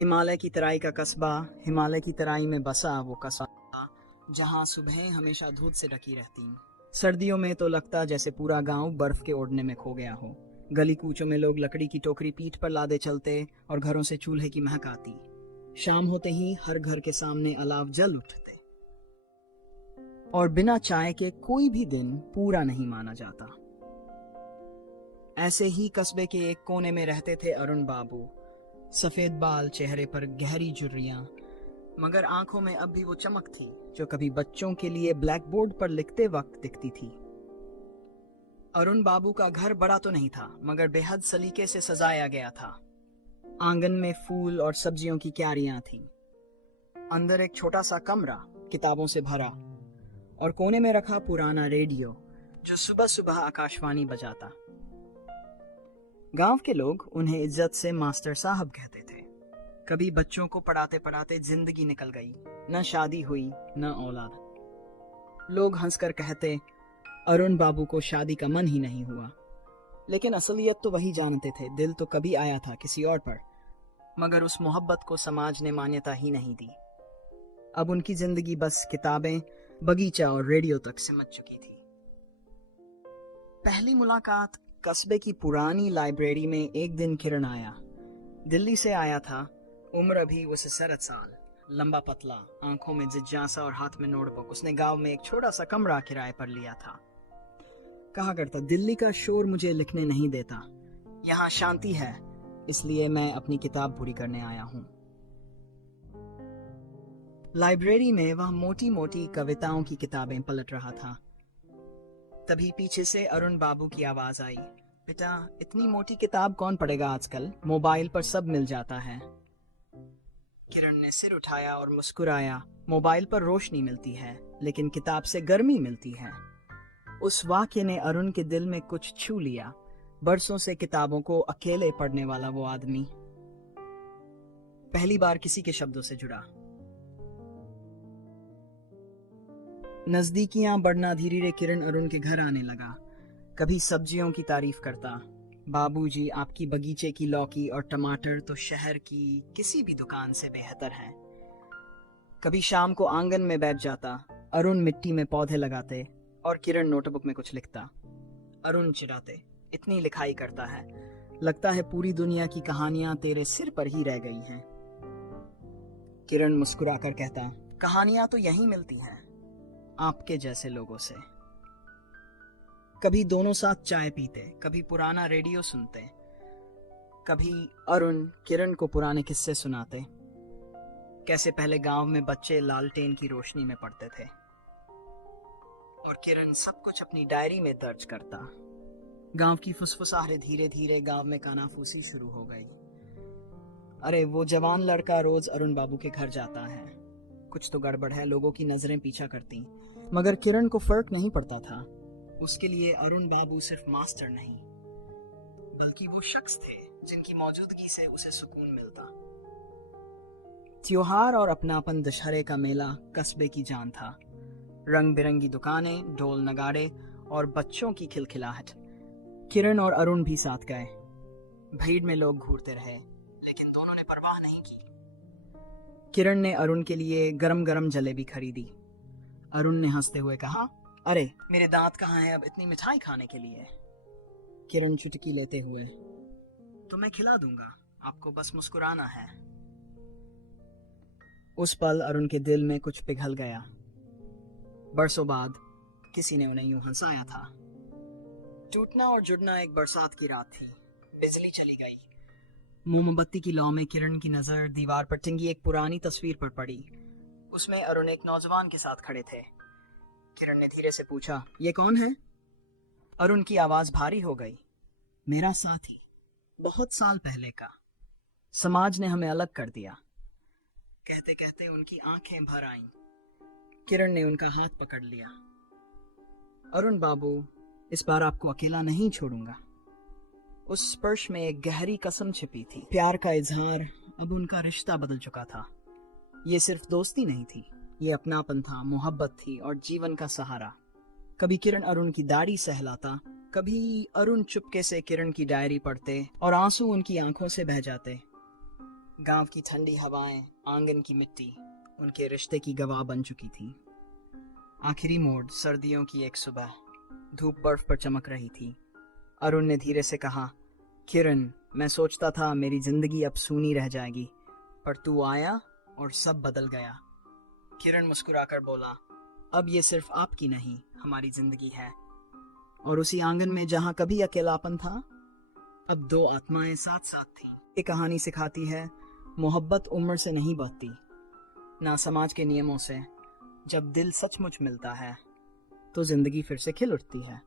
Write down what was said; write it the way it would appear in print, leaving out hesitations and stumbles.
हिमालय की तराई का कस्बा, हिमालय की तराई में बसा वो कस्बा जहाँ सुबहें हमेशा धूप से ढकी रहती। सर्दियों में तो लगता जैसे पूरा गांव बर्फ के ओढ़ने में खो गया हो। गली कूचों में लोग लकड़ी की टोकरी पीठ पर लादे चलते और घरों से चूल्हे की महक आती। शाम होते ही हर घर के सामने अलाव जल उठते और बिना चाय के कोई भी दिन पूरा नहीं माना जाता। ऐसे ही कस्बे के एक कोने में रहते थे अरुण बाबू। सफेद बाल, चेहरे पर गहरी झुर्रियां, मगर आंखों में अब भी वो चमक थी जो कभी बच्चों के लिए ब्लैक बोर्ड पर लिखते वक्त दिखती थी। अरुण बाबू का घर बड़ा तो नहीं था, मगर बेहद सलीके से सजाया गया था। आंगन में फूल और सब्जियों की क्यारियां थीं। अंदर एक छोटा सा कमरा किताबों से भरा और कोने में रखा पुराना रेडियो जो सुबह सुबह आकाशवाणी बजाता। गांव के लोग उन्हें इज्जत से मास्टर साहब कहते थे। कभी बच्चों को पढ़ाते पढ़ाते जिंदगी निकल गई, न शादी हुई न औलाद। लोग हंसकर कहते अरुण बाबू को शादी का मन ही नहीं हुआ, लेकिन असलियत तो वही जानते थे। दिल तो कभी आया था किसी और पर, मगर उस मोहब्बत को समाज ने मान्यता ही नहीं दी। अब उनकी जिंदगी बस किताबें, बगीचा और रेडियो तक सिमट चुकी थी। पहली मुलाकात कस्बे की पुरानी लाइब्रेरी में। एक दिन किरण आया। दिल्ली से आया था। उम्र अभी उसे 17 साल। लंबा पतला, आंखों में जिज्ञासा और हाथ में नोटबुक। उसने गांव में एक छोटा सा कमरा किराए पर लिया था। कहा करता, दिल्ली का शोर मुझे लिखने नहीं देता, यहाँ शांति है, इसलिए मैं अपनी किताब पूरी करने आया हूँ। लाइब्रेरी में वह मोटी मोटी कविताओं की किताबें पलट रहा था। तभी पीछे से अरुण बाबू की आवाज आई, बेटा इतनी मोटी किताब कौन पढ़ेगा आजकल, मोबाइल पर सब मिल जाता है। किरण ने सिर उठाया और मुस्कुराया। मोबाइल पर रोशनी मिलती है, लेकिन किताब से गर्मी मिलती है। उस वाक्य ने अरुण के दिल में कुछ छू लिया। बरसों से किताबों को अकेले पढ़ने वाला वो आदमी पहली बार किसी के शब्दों से जुड़ा। नजदीकियां बढ़ना धीरे किरण अरुण के घर आने लगा। कभी सब्जियों की तारीफ करता, बाबूजी आपकी बगीचे की लौकी और टमाटर तो शहर की किसी भी दुकान से बेहतर हैं। कभी शाम को आंगन में बैठ जाता, अरुण मिट्टी में पौधे लगाते और किरण नोटबुक में कुछ लिखता। अरुण चिढ़ाते, इतनी लिखाई करता है, लगता है पूरी दुनिया की कहानियां तेरे सिर पर ही रह गई हैं। किरण मुस्कुराकर कहता, कहानियां तो यहीं मिलती हैं, आपके जैसे लोगों से। कभी दोनों साथ चाय पीते, कभी पुराना रेडियो सुनते, कभी अरुण किरण को पुराने किस्से सुनाते। कैसे पहले गांव में बच्चे लालटेन की रोशनी में पढ़ते थे और किरण सब कुछ अपनी डायरी में दर्ज करता। गांव की फुसफुसाहटें धीरे धीरे गांव में कानाफूसी शुरू हो गई। अरे वो जवान लड़का रोज अरुण बाबू के घर जाता है, कुछ तो गड़बड़ है, लोगों की नजरें पीछा करती। मगर किरण को फर्क नहीं पड़ता था। उसके लिए अरुण बाबू सिर्फ मास्टर नहीं, बल्कि वो शख्स थे जिनकी मौजूदगी से उसे सुकून मिलता। त्योहार और अपनापन, दशहरे का मेला कस्बे की जान था। रंग बिरंगी दुकानें, ढोल नगाड़े और बच्चों की खिलखिलाहट। किरण और अरुण भी साथ गए। भीड़ में लोग घूरते रहे, लेकिन दोनों ने परवाह नहीं की। किरण ने अरुण के लिए गरम गरम जलेबी खरीदी। अरुण ने हंसते हुए कहा, अरे मेरे दांत कहाँ हैं अब इतनी मिठाई खाने के लिए। किरण चुटकी लेते हुए, तो मैं खिला दूंगा, आपको बस मुस्कुराना है। उस पल अरुण के दिल में कुछ पिघल गया। बरसों बाद किसी ने उन्हें यूं हंसाया था। टूटना और जुड़ना एक बरसात की रात थी। बिजली चली गई। मोमबत्ती की लौ में किरण की नजर दीवार पर टंगी एक पुरानी तस्वीर पर पड़ी। उसमें अरुण एक नौजवान के साथ खड़े थे। किरण ने धीरे से पूछा, ये कौन है? अरुण की आवाज भारी हो गई, मेरा साथी, बहुत साल पहले का। समाज ने हमें अलग कर दिया। कहते कहते उनकी आंखें भर आईं। किरण ने उनका हाथ पकड़ लिया। अरुण बाबू, इस बार आपको अकेला नहीं छोड़ूंगा। उस स्पर्श में एक गहरी कसम छिपी थी, प्यार का इजहार। अब उनका रिश्ता बदल चुका था। ये सिर्फ दोस्ती नहीं थी, ये अपनापन था, मोहब्बत थी और जीवन का सहारा। कभी किरण अरुण की दाढ़ी सहलाता, कभी अरुण चुपके से किरण की डायरी पढ़ते और आंसू उनकी आंखों से बह जाते। गांव की ठंडी हवाएं, आंगन की मिट्टी उनके रिश्ते की गवाह बन चुकी थी। आखिरी मोड़, सर्दियों की एक सुबह, धूप बर्फ पर चमक रही थी। अरुण ने धीरे से कहा, किरण, मैं सोचता था मेरी जिंदगी अब सूनी रह जाएगी, पर तू आया और सब बदल गया। किरण मुस्कुराकर बोला, अब ये सिर्फ आपकी नहीं, हमारी जिंदगी है। और उसी आंगन में जहां कभी अकेलापन था, अब दो आत्माएं साथ साथ थीं। ये कहानी सिखाती है, मोहब्बत उम्र से नहीं बढ़ती, ना समाज के नियमों से। जब दिल सचमुच मिलता है तो जिंदगी फिर से खिल उठती है।